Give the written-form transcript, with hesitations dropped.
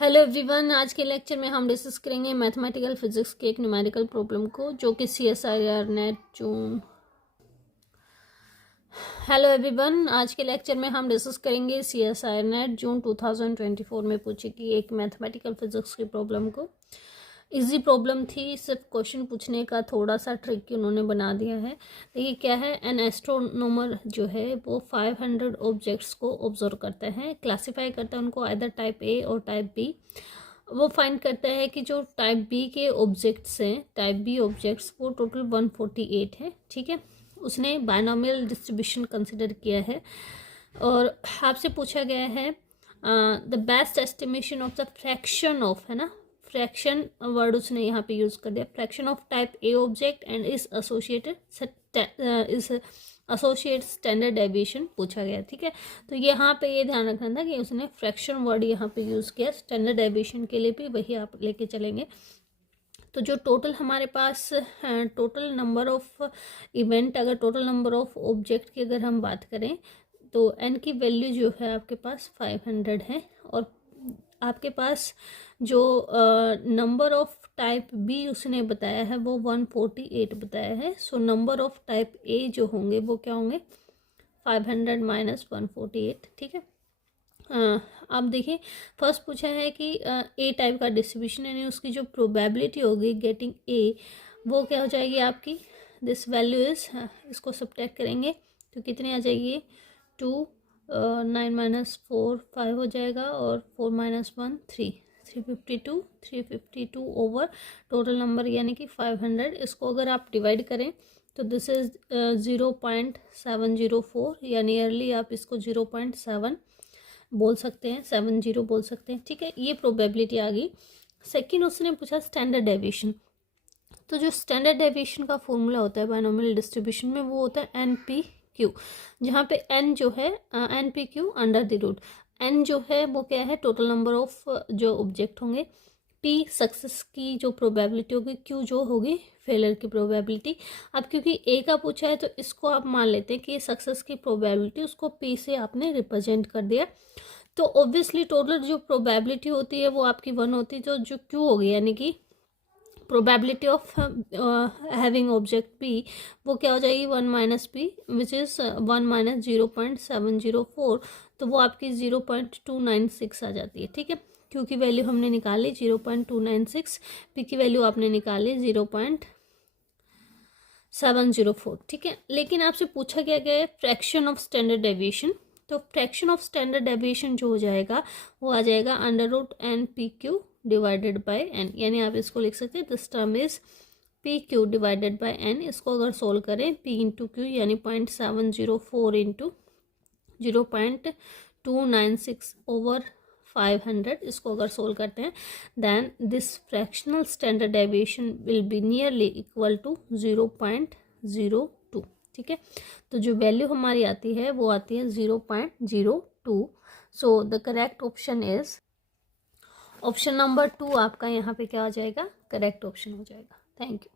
Hello everyone, आज के lecture में हम डिस्कस करेंगे मैथमेटिकल फिजिक्स के एक न्यूमेरिकल प्रॉब्लम को जो कि CSIR नेट जून। हेलो एवरीवन, आज के लेक्चर में हम डिस्कस करेंगे CSIR नेट जून 2024 में पूछी गई एक मैथमेटिकल फिजिक्स की प्रॉब्लम को। इजी प्रॉब्लम थी, सिर्फ क्वेश्चन पूछने का थोड़ा सा ट्रिक उन्होंने बना दिया है। देखिए क्या है, एन एस्ट्रोनोमर जो है वो 500 ऑब्जेक्ट्स को ऑब्जर्व करता है, क्लासीफाई करता है उनको आइदर टाइप ए और टाइप बी। वो फाइंड करता है कि जो टाइप बी के ऑब्जेक्ट्स हैं, टाइप बी ऑब्जेक्ट्स, वो टोटल 148 है। ठीक है, उसने बायनोमियल डिस्ट्रीब्यूशन कंसिडर किया है और आपसे पूछा गया है the best estimation of the fraction of, है ना, फ्रैक्शन वर्ड उसने यहाँ पे यूज कर दिया, fraction of type A object and is associate standard deviation पूछा गया। ठीक है, तो यहाँ पे ये ध्यान रखना था कि उसने फ्रैक्शन वर्ड यहाँ पे यूज किया, स्टैंडर्ड डेविएशन के लिए भी वही आप लेके चलेंगे। तो जो टोटल हमारे पास टोटल नंबर ऑफ इवेंट, अगर टोटल नंबर ऑफ ऑब्जेक्ट की अगर हम बात करें तो एन की वैल्यू जो है आपके पास 500 है और आपके पास जो नंबर ऑफ टाइप बी उसने बताया है वो 148 बताया है। So number of type A जो होंगे वो क्या होंगे, 500 माइनस 148। ठीक है, अब देखिए फर्स्ट पूछा है कि ए टाइप का डिस्ट्रीब्यूशन, यानी उसकी जो प्रोबेबिलिटी होगी गेटिंग ए वो क्या हो जाएगी आपकी, दिस वैल्यू इज, इसको सब्ट्रैक्ट करेंगे तो कितनी आ जाएगी, 2, 9 माइनस 4 5 हो जाएगा और 4 माइनस 1 3, 352 ओवर टोटल नंबर यानी कि 500। इसको अगर आप डिवाइड करें तो दिस इज 0.704 या नियरली आप इसको 0.7 बोल सकते हैं, 70 बोल सकते हैं। ठीक है, ये प्रोबेबिलिटी आ गई। सेकंड उसने पूछा स्टैंडर्ड डेविएशन। तो जो स्टैंडर्ड डेविएशन का फॉर्मूला होता है बायनोमियल डिस्ट्रीब्यूशन में वो होता है NP/Q, जहाँ पे n जो है NP/Q under the root. n जो है वो क्या है, टोटल नंबर ऑफ जो ऑब्जेक्ट होंगे, p सक्सेस की जो प्रोबेबिलिटी होगी, q जो होगी फेलियर की प्रोबेबिलिटी। अब क्योंकि a का पूछा है तो इसको आप मान लेते हैं कि सक्सेस की प्रोबेबिलिटी, उसको p से आपने रिप्रेजेंट कर दिया। तो ऑब्वियसली टोटल जो प्रोबेबिलिटी होती है वो आपकी 1 होती है, तो जो q होगी यानी कि probability of having object p वो क्या हो जाएगी, 1 minus P which is 1 minus 0.704, तो वो आपकी 0.296 आ जाती है। ठीक है, q की वैल्यू हमने निकाली 0.296, p की वैल्यू आपने निकाली 0.704। ठीक है, लेकिन आपसे पूछा गया है फ्रैक्शन ऑफ स्टैंडर्ड डेविएशन। तो फ्रैक्शन ऑफ स्टैंडर्ड डेविएशन जो हो जाएगा वो आ जाएगा √NP/Q डिवाइडेड बाय n, यानी आप इसको लिख सकते हैं this term is PQ divided by n। इसको अगर सोल्व करें P इंटू क्यू यानी 0.704 इंटू 0.296 ओवर 500, इसको अगर सोल्व करते हैं then this fractional standard deviation will be nearly equal to 0.02। ठीक है, तो जो वैल्यू हमारी आती है वो आती है 0.02। So the correct option is option number 2 आपका यहाँ पे क्या आ जाएगा, करेक्ट ऑप्शन हो जाएगा। Thank you.